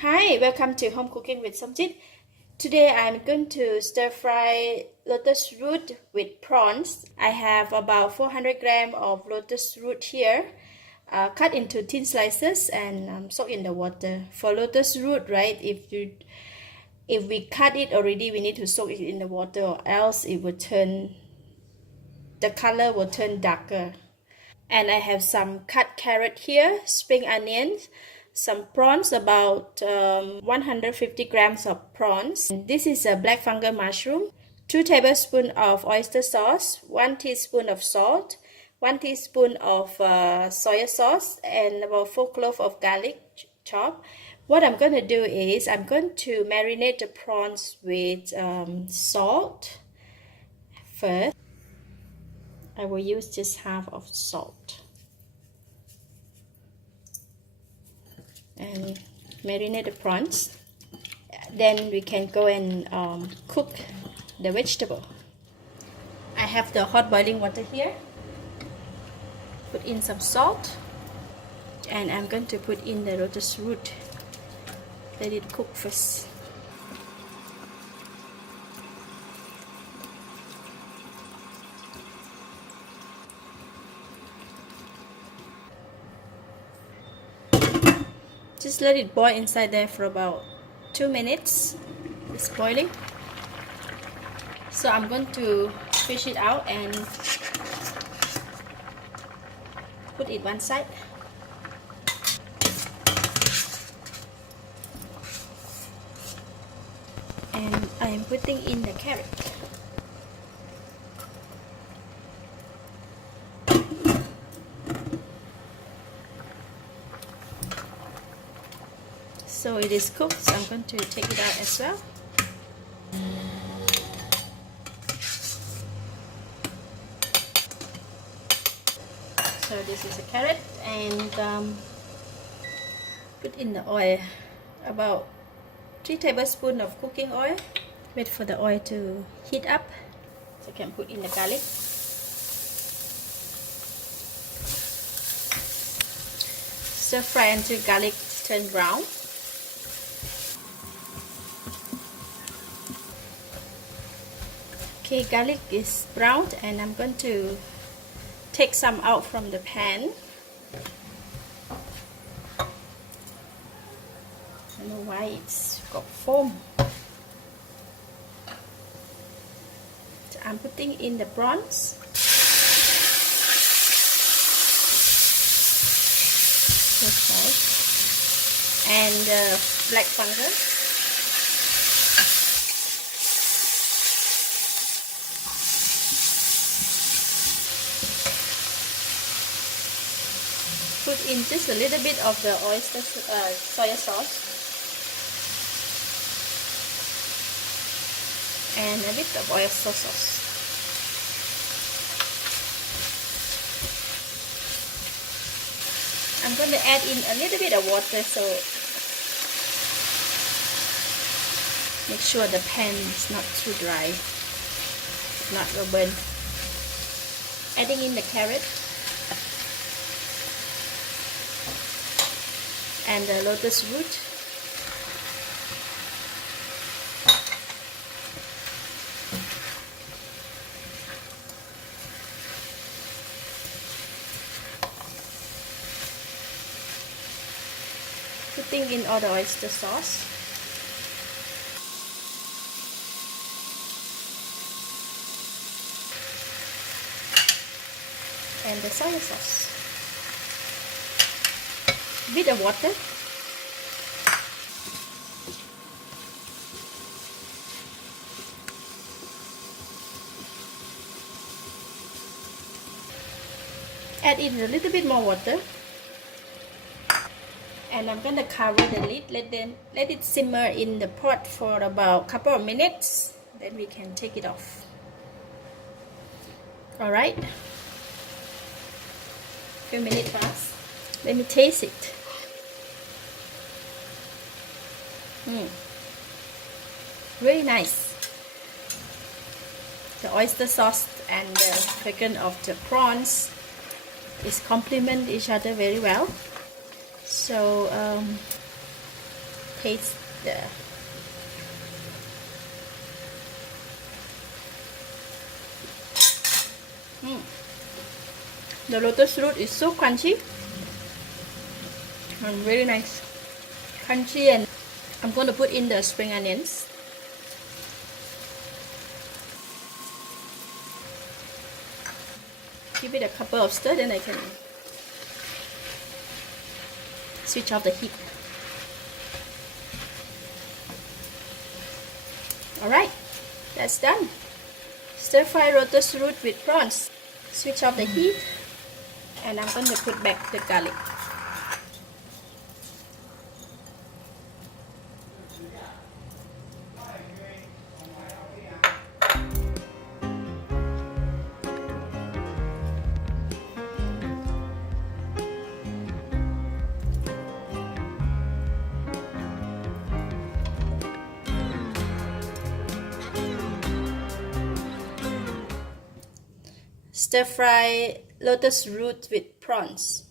Hi, welcome to Home Cooking with Somjit. Today I'm going to stir fry lotus root with prawns. I have about 400 grams of lotus root here, cut into thin slices and soak in the water. For lotus root, right, if we cut it already, we need to soak it in the water, or else the color will turn darker. And I have some cut carrot here, spring onions, some prawns, about 150 grams of prawns. This is a black fungal mushroom, 2 tablespoons of oyster sauce, 1 teaspoon of salt, 1 teaspoon of soy sauce, and about 4 cloves of garlic chopped. What I'm going to do is I'm going to marinate the prawns with salt first. I will use just half of salt and marinate the prawns. Then we can go and cook the vegetable. I have the hot boiling water here. Put in some salt, and I'm going to put in the lotus root. Let it cook first. Just let it boil inside there for about 2 minutes. It's boiling. So I'm going to fish it out and put it one side. And I am putting in the carrot. So it is cooked, so I'm going to take it out as well. So this is a carrot, and put in the oil, about 3 tablespoons of cooking oil. Wait for the oil to heat up, so I can put in the garlic. Stir fry until garlic turns brown. Okay, garlic is browned, and I'm going to take some out from the pan. I don't know why it's got foam. So I'm putting in the prawns. And the black fungus. Put in just a little bit of the oyster soy sauce and a bit of oyster sauce. I'm going to add in a little bit of water, so make sure the pan is not too dry, not will burn. Adding in the carrot and the lotus root. Putting in all the oyster sauce. And the soy sauce. Bit of water. Add in a little bit more water. And I'm going to cover the lid. Let it simmer in the pot for about a couple of minutes. Then we can take it off. Alright. Few minutes pass. Let me taste it. Really nice. The oyster sauce and the fragrance of the prawns is complement each other very well. So taste the lotus root is so crunchy and very nice. Crunchy, and I'm going to put in the spring onions. Give it a couple of stir, then I can switch off the heat. Alright, that's done. Stir fry lotus root with prawns. Switch off the heat, and I'm going to put back the garlic. Stir fry lotus root with prawns.